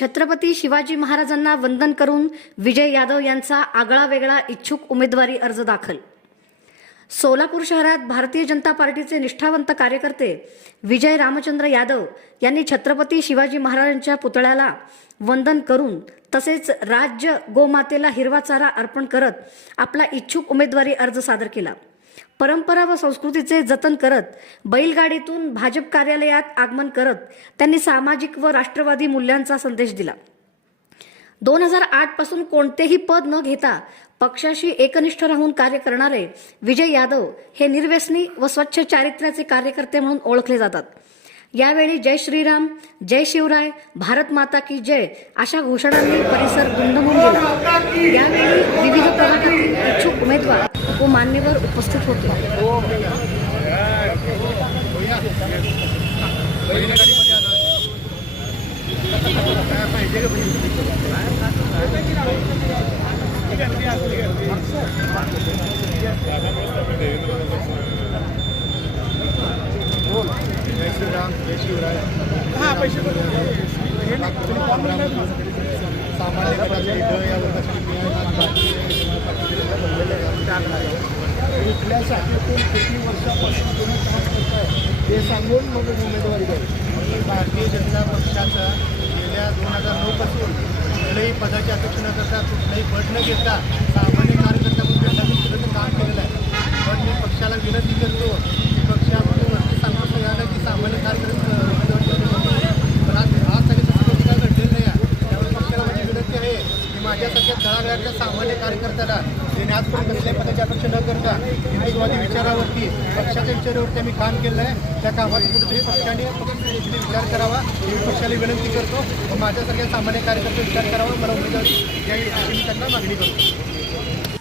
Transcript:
छत्रपती शिवाजी महाराजांना वंदन करून विजय यादव यांचा आगळा वेगळा इच्छुक उमेदवारी अर्ज दाखल. सोलापूर शहरात भारतीय जनता पार्टीचे निष्ठावंत कार्यकर्ते विजय रामचंद्र यादव यांनी छत्रपती शिवाजी महाराजांच्या पुतळ्याला वंदन करून तसेच राज्य गोमातेला हिरवा चारा अर्पण करत आपला इच्छुक उमेदवारी अर्ज सादर केला. परंपरा व संस्कृतीचे जतन करत बैलगाडीतून भाजप कार्यालयात आगमन करत त्यांनी सामाजिक व राष्ट्रवादी मूल्यांचा संदेश दिला. दोन हजार आठपासून कोणतेही पद न घेता पक्षाशी एकनिष्ठ राहून कार्य करणारे विजय यादव हे निर्व्यसनी व स्वच्छ चारित्र्याचे कार्यकर्ते म्हणून ओळखले जातात. यावेळी जय श्रीराम जय शिवराय भारत माता की जय अशा घोषणांनी परिसर दुमदमून गेला. यावेळी विविध प्रभागातील इच्छुक उमेदवार व मान्यवर उपस्थित होते जय पैसे सामान्य पदाचे इथं या वर्गासाठी कुठल्या शाखेतून किती वर्षापासून तुम्ही काम करताय ते सांगून मग उमेदवारी द्यावी भारतीय जनता पक्षाचा गेल्या दोन हजार नऊपासून कुठल्याही पदाची अपेक्षा न करता कुठलाही पद न घेता सामान्य कार्यकर्ता म्हणून काम केलेलं आहे. पण मी पक्षाला विनंती करतो की पक्षामध्ये वरती सांगून मिळालं की सामान्य कार्यकर्ता पण आज आज सगळे तसं काय घडलेलं नाही आहे त्यामुळे पक्षाला माझी विनंती आहे की माझ्यासारख्या तळागाळातल्या सामान्य कार्यकर्त्याला त्यांनी आजपर्यंत कसल्याही पदाची अपेक्षा न करता हिंदुत्ववादी विचारावरती पक्षाच्या विचारावरती आम्ही काम केलं आहे त्या कामात कुठेतरी पक्षाने पक्षाने विचार करावा मी पक्षाला विनंती करतो. व माझ्यासारख्या सामान्य कार्यकर्ते विचार करावा. मला उमेदवारी या त्यांना मागणी करतो.